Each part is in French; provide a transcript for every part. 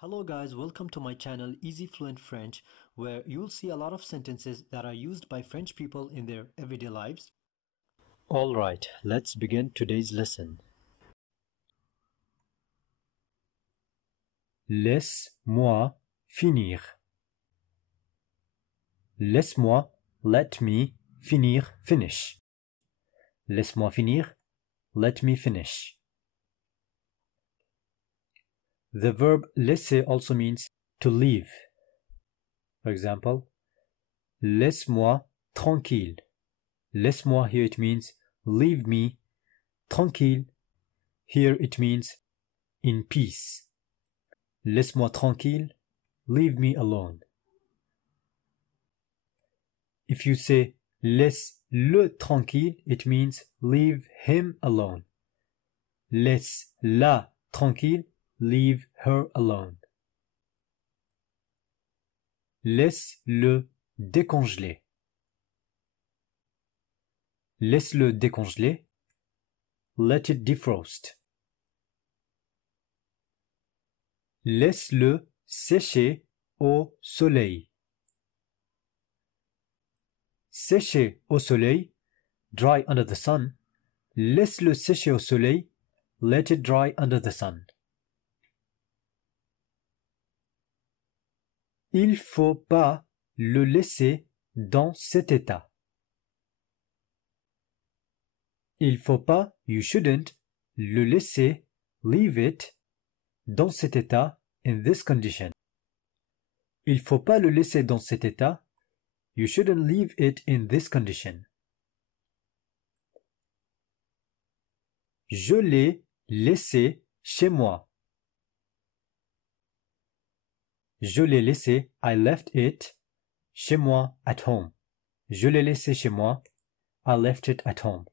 Hello guys, welcome to my channel Easy Fluent French, where you'll see a lot of sentences that are used by French people in their everyday lives. Alright, let's begin today's lesson. Laisse-moi finir. Laisse-moi, let me, finir, finish. Laisse-moi finir, let me finish. The verb laisser also means to leave. For example, laisse-moi tranquille. Laisse-moi, here it means leave me. Tranquille, here it means in peace. Laisse-moi tranquille, leave me alone. If you say laisse-le tranquille, it means leave him alone. Laisse-la tranquille, leave her alone. Laisse-le décongeler. Laisse-le décongeler. Let it defrost. Laisse-le sécher au soleil. Sécher au soleil, dry under the sun. Laisse-le sécher au soleil. Let it dry under the sun. Il faut pas le laisser dans cet état. Il faut pas, you shouldn't, le laisser, leave it, dans cet état, in this condition. Il faut pas le laisser dans cet état, you shouldn't leave it in this condition. Je l'ai laissé chez moi. Je l'ai laissé, I left it, chez moi, at home. Je l'ai laissé chez moi, I left it at home.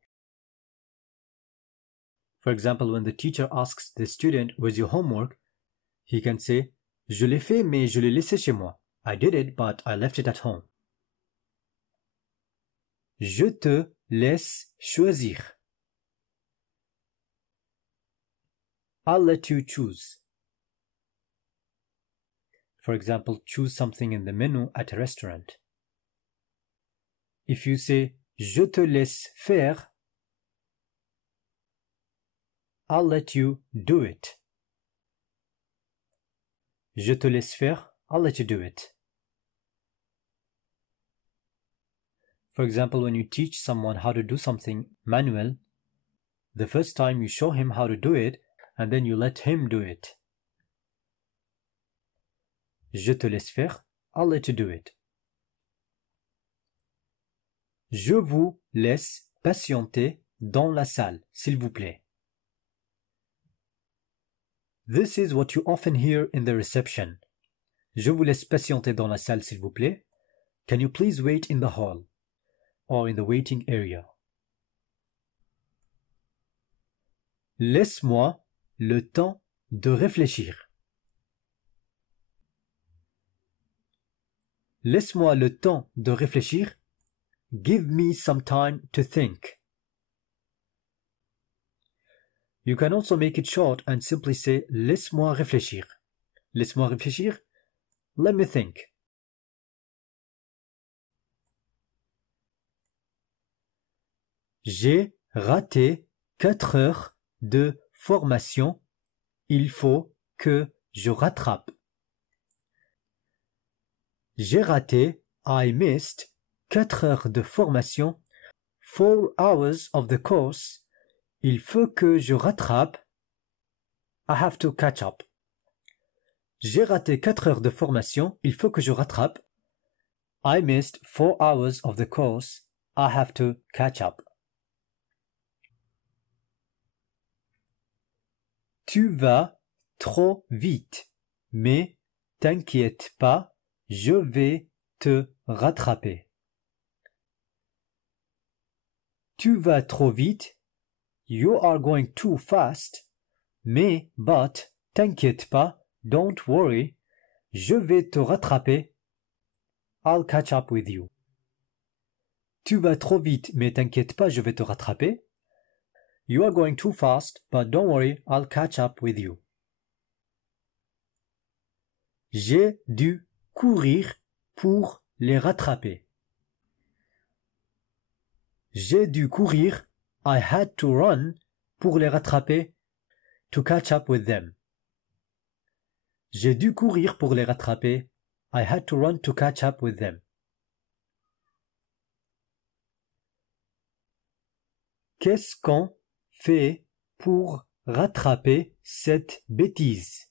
For example, when the teacher asks the student, where's your homework? He can say, je l'ai fait, mais je l'ai laissé chez moi. I did it, but I left it at home. Je te laisse choisir. I'll let you choose. For example, choose something in the menu at a restaurant. If you say, je te laisse faire, I'll let you do it. Je te laisse faire, I'll let you do it. For example, when you teach someone how to do something manual, the first time you show him how to do it, and then you let him do it. Je te laisse faire, I'll let you do it. Je vous laisse patienter dans la salle, s'il vous plaît. This is what you often hear in the reception. Je vous laisse patienter dans la salle, s'il vous plaît. Can you please wait in the hall or in the waiting area? Laisse-moi le temps de réfléchir. Laisse-moi le temps de réfléchir. Give me some time to think. You can also make it short and simply say laisse-moi réfléchir. Laisse-moi réfléchir. Let me think. J'ai raté 4 heures de formation. Il faut que je rattrape. J'ai raté, I missed, 4 heures de formation. 4 hours of the course. Il faut que je rattrape. I have to catch up. J'ai raté 4 heures de formation. Il faut que je rattrape. I missed 4 hours of the course. I have to catch up. Tu vas trop vite, mais t'inquiète pas, je vais te rattraper. Tu vas trop vite, you are going too fast, mais, but, t'inquiète pas, don't worry, je vais te rattraper, I'll catch up with you. Tu vas trop vite, mais t'inquiète pas, je vais te rattraper. You are going too fast, but don't worry, I'll catch up with you. J'ai dû courir pour les rattraper. J'ai dû courir, I had to run, pour les rattraper, to catch up with them. J'ai dû courir pour les rattraper, I had to run to catch up with them. Qu'est-ce qu'on fait pour rattraper cette bêtise?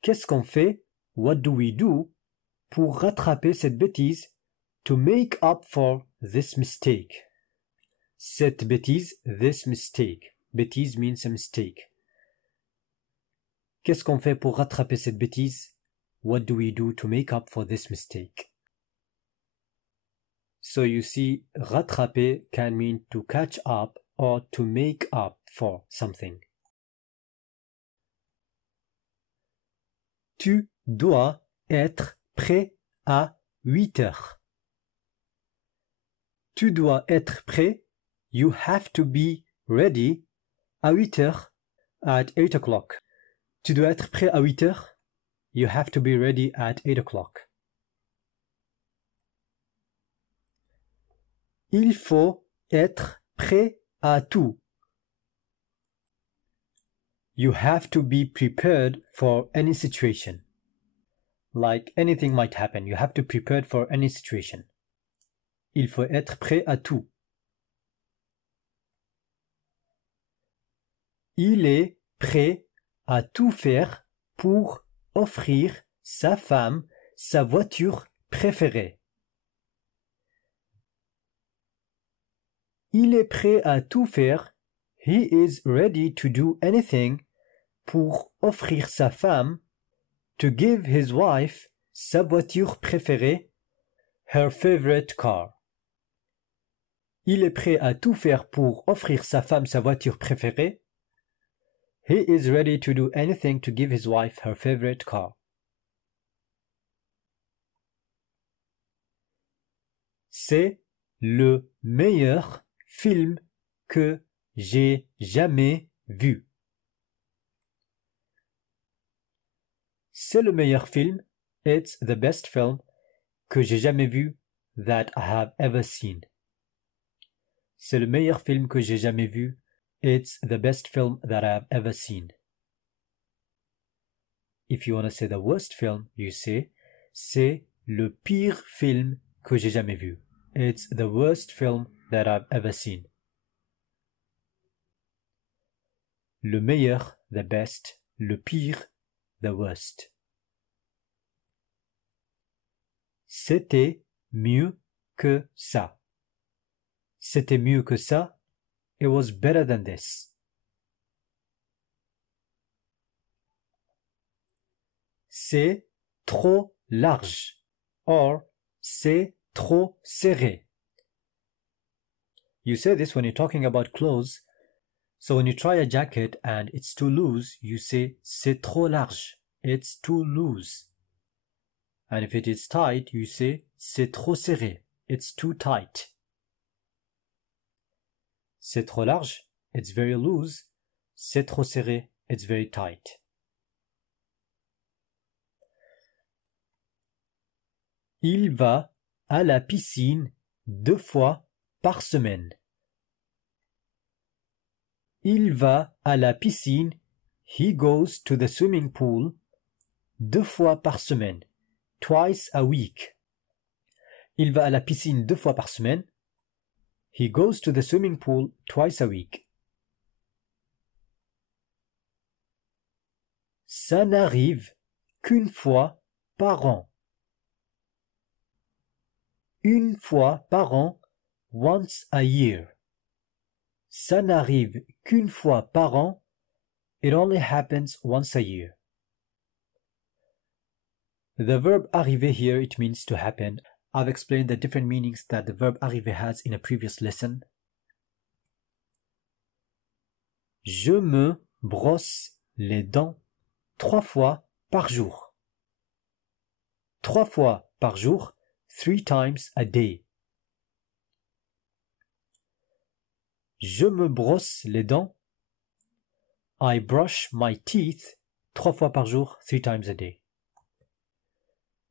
Qu'est-ce qu'on fait? What do we do? Pour rattraper cette bêtise? To make up for this mistake. Cette bêtise, this mistake. Bêtise means a mistake. Qu'est-ce qu'on fait pour rattraper cette bêtise? What do we do to make up for this mistake? So you see, rattraper can mean to catch up or to make up for something. Tu dois être prêt à 8 heures. Tu dois être prêt. You have to be ready à 8 heures, at 8 o'clock. Tu dois être prêt à 8 heures. You have to be ready at 8 o'clock. Il faut être prêt à tout. You have to be prepared for any situation. Like anything might happen, you have to be prepared for any situation. Il faut être prêt à tout. Il est prêt à tout faire pour offrir sa femme sa voiture préférée. Il est prêt à tout faire. He is ready to do anything pour offrir sa femme, to give his wife sa voiture préférée, her favorite car. Il est prêt à tout faire pour offrir sa femme sa voiture préférée. He is ready to do anything to give his wife her favorite car. C'est le meilleur film que j'ai jamais vu. C'est le meilleur film. It's the best film que j'ai jamais vu, that I have ever seen. C'est le meilleur film que j'ai jamais vu. It's the best film that I have ever seen. If you want to say the worst film, you say, c'est le pire film que j'ai jamais vu. It's the worst film that I've ever seen. Le meilleur, the best. Le pire, the worst. C'était mieux que ça. C'était mieux que ça. It was better than this. C'est trop large. Or, c'est trop serré. You say this when you're talking about clothes. So when you try a jacket and it's too loose, you say c'est trop large. It's too loose. And if it is tight, you say c'est trop serré. It's too tight. C'est trop large. It's very loose. C'est trop serré. It's very tight. Il va à la piscine 2 fois par semaine. Il va à la piscine. He goes to the swimming pool 2 fois par semaine. Twice a week. Il va à la piscine 2 fois par semaine. He goes to the swimming pool twice a week. Ça n'arrive qu'une fois par an. Une fois par an, once a year. Ça n'arrive qu'une fois par an. It only happens once a year. The verb arriver here, it means to happen. I've explained the different meanings that the verb arriver has in a previous lesson. Je me brosse les dents 3 fois par jour. 3 fois par jour, 3 times a day. Je me brosse les dents. I brush my teeth 3 fois par jour, 3 times a day.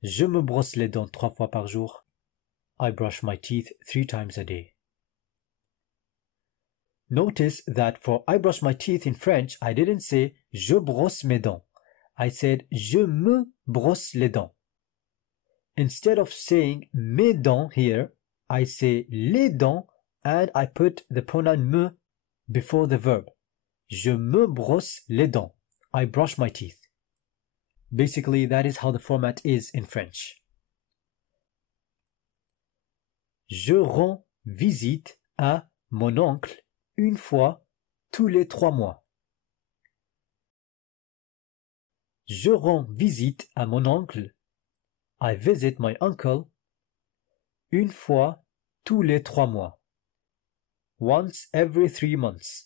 Je me brosse les dents 3 fois par jour. I brush my teeth 3 times a day. Notice that for I brush my teeth in French, I didn't say je brosse mes dents. I said je me brosse les dents. Instead of saying mes dents here, I say les dents and I put the pronoun me before the verb. Je me brosse les dents. I brush my teeth. Basically, that is how the format is in French. Je rends visite à mon oncle une fois tous les 3 mois. Je rends visite à mon oncle. I visit my uncle une fois tous les 3 mois. Once every 3 months.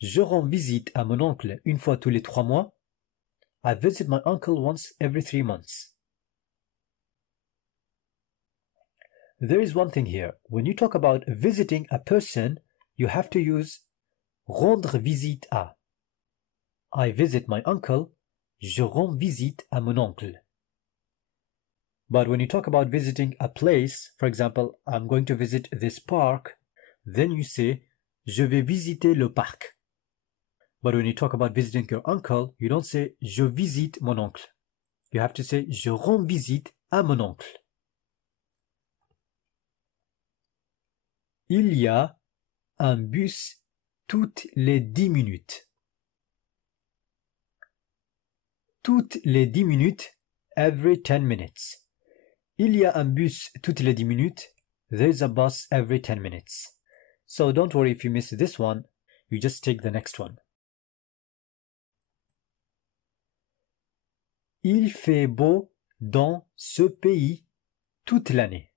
Je rends visite à mon oncle une fois tous les 3 mois. I visit my uncle once every 3 months. There is one thing here. When you talk about visiting a person, you have to use rendre visite à. I visit my uncle. Je rends visite à mon oncle. But when you talk about visiting a place, for example, I'm going to visit this park, then you say, je vais visiter le parc. But when you talk about visiting your uncle, you don't say, je visite mon oncle. You have to say, je rends visite à mon oncle. Il y a un bus toutes les 10 minutes. Toutes les 10 minutes, every 10 minutes. Il y a un bus toutes les 10 minutes. There's a bus every 10 minutes. So don't worry if you miss this one. You just take the next one. Il fait beau dans ce pays toute l'année.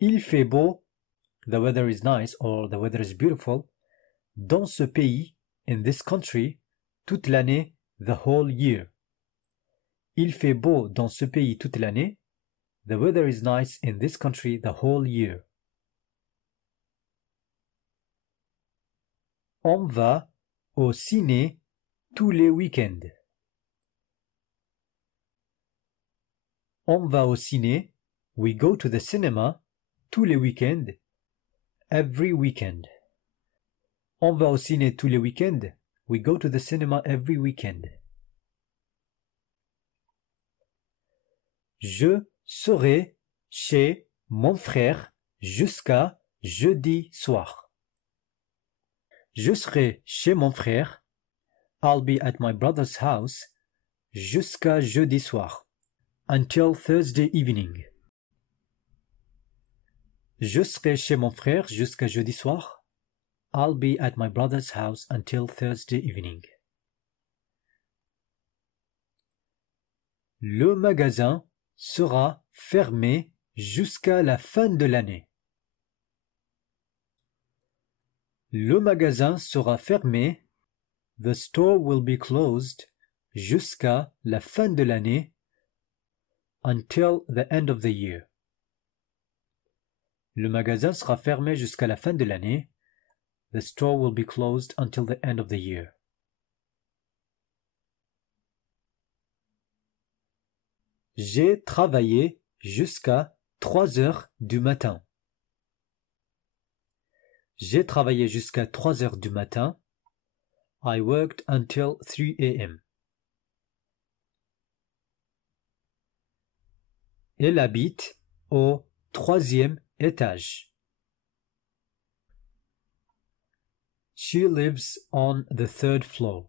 Il fait beau, the weather is nice or the weather is beautiful, dans ce pays, in this country, toute l'année, the whole year. Il fait beau dans ce pays toute l'année. The weather is nice in this country the whole year. On va au ciné tous les week-ends. On va au ciné. We go to the cinema tous les week-ends. Every weekend. On va au ciné tous les week-ends. We go to the cinema every weekend. Je serai chez mon frère jusqu'à jeudi soir. Je serai chez mon frère. I'll be at my brother's house jusqu'à jeudi soir. Until Thursday evening. Je serai chez mon frère jusqu'à jeudi soir. I'll be at my brother's house until Thursday evening. Le magasin sera fermé jusqu'à la fin de l'année. Le magasin sera fermé. The store will be closed jusqu'à la fin de l'année. Until the end of the year. Le magasin sera fermé jusqu'à la fin de l'année. The store will be closed until the end of the year. J'ai travaillé jusqu'à 3 heures du matin. J'ai travaillé jusqu'à 3 heures du matin. I worked until 3 a.m. Elle habite au 3e étage. She lives on the 3rd floor.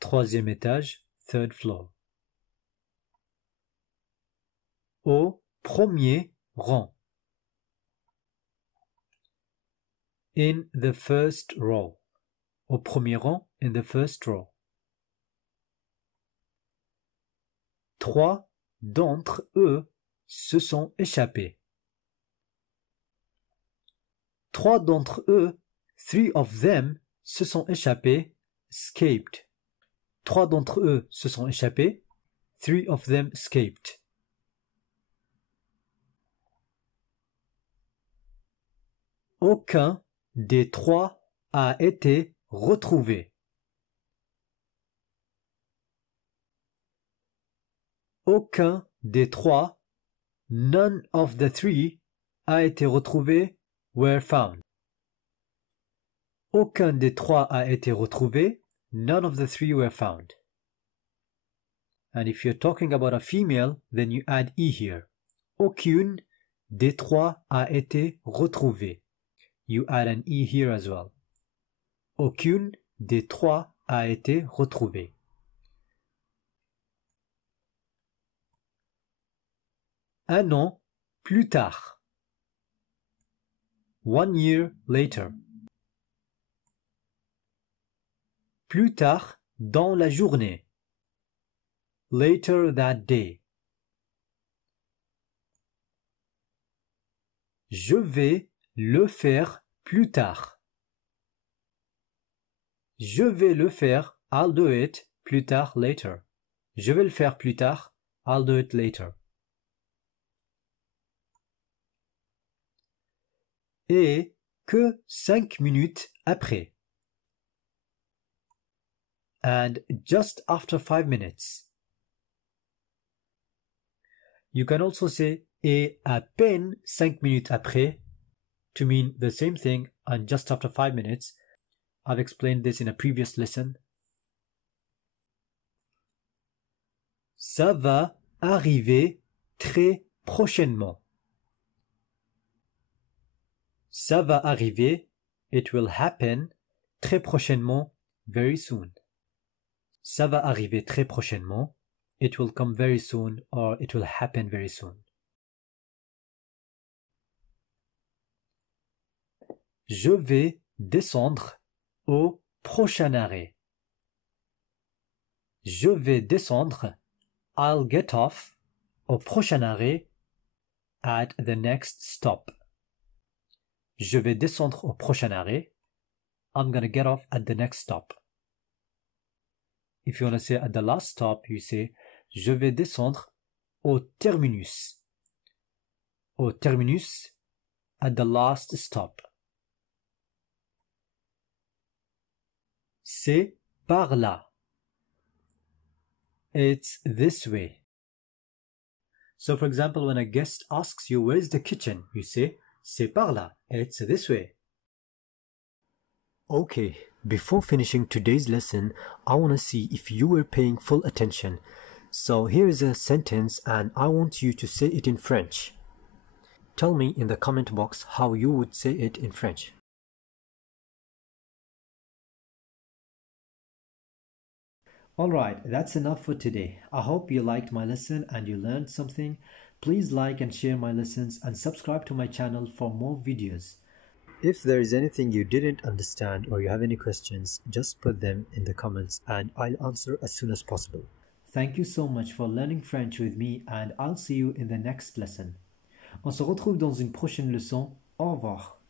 3e étage, 3rd floor. Au premier rang. In the first row. Au premier rang, in the first row. 3 d'entre eux se sont échappés. 3 d'entre eux, 3 of them, se sont échappés, escaped. 3 d'entre eux se sont échappés, 3 of them escaped. Aucun des trois a été retrouvé. Aucun des trois, none of the three, a été retrouvé, were found. Aucun des trois a été retrouvé, none of the three were found. And if you're talking about a female, then you add E here. Aucune des trois a été retrouvée. You add an E here as well. Aucune des trois a été retrouvée. Un an plus tard. 1 year later. Plus tard dans la journée. Later that day. Je vais le faire plus tard. Je vais le faire, I'll do it, plus tard, later. Je vais le faire plus tard, I'll do it later. Et que 5 minutes après. And just after 5 minutes. You can also say et à peine 5 minutes après to mean the same thing and just after 5 minutes. I've explained this in a previous lesson. Ça va arriver très prochainement. Ça va arriver, it will happen, très prochainement, very soon. Ça va arriver très prochainement, it will come very soon or it will happen very soon. Je vais descendre au prochain arrêt. Je vais descendre, I'll get off, au prochain arrêt, at the next stop. Je vais descendre au prochain arrêt, I'm gonna get off at the next stop. If you want to say at the last stop, you say je vais descendre au terminus. Au terminus, at the last stop. C'est par là. It's this way. So for example, when a guest asks you where's the kitchen, you say c'est par là. It's this way. Okay, before finishing today's lesson, I want to see if you were paying full attention. So here is a sentence and I want you to say it in French. Tell me in the comment box how you would say it in French. Alright, that's enough for today. I hope you liked my lesson and you learned something. Please like and share my lessons and subscribe to my channel for more videos. If there is anything you didn't understand or you have any questions, just put them in the comments and I'll answer as soon as possible. Thank you so much for learning French with me and I'll see you in the next lesson. On se retrouve dans une prochaine leçon. Au revoir.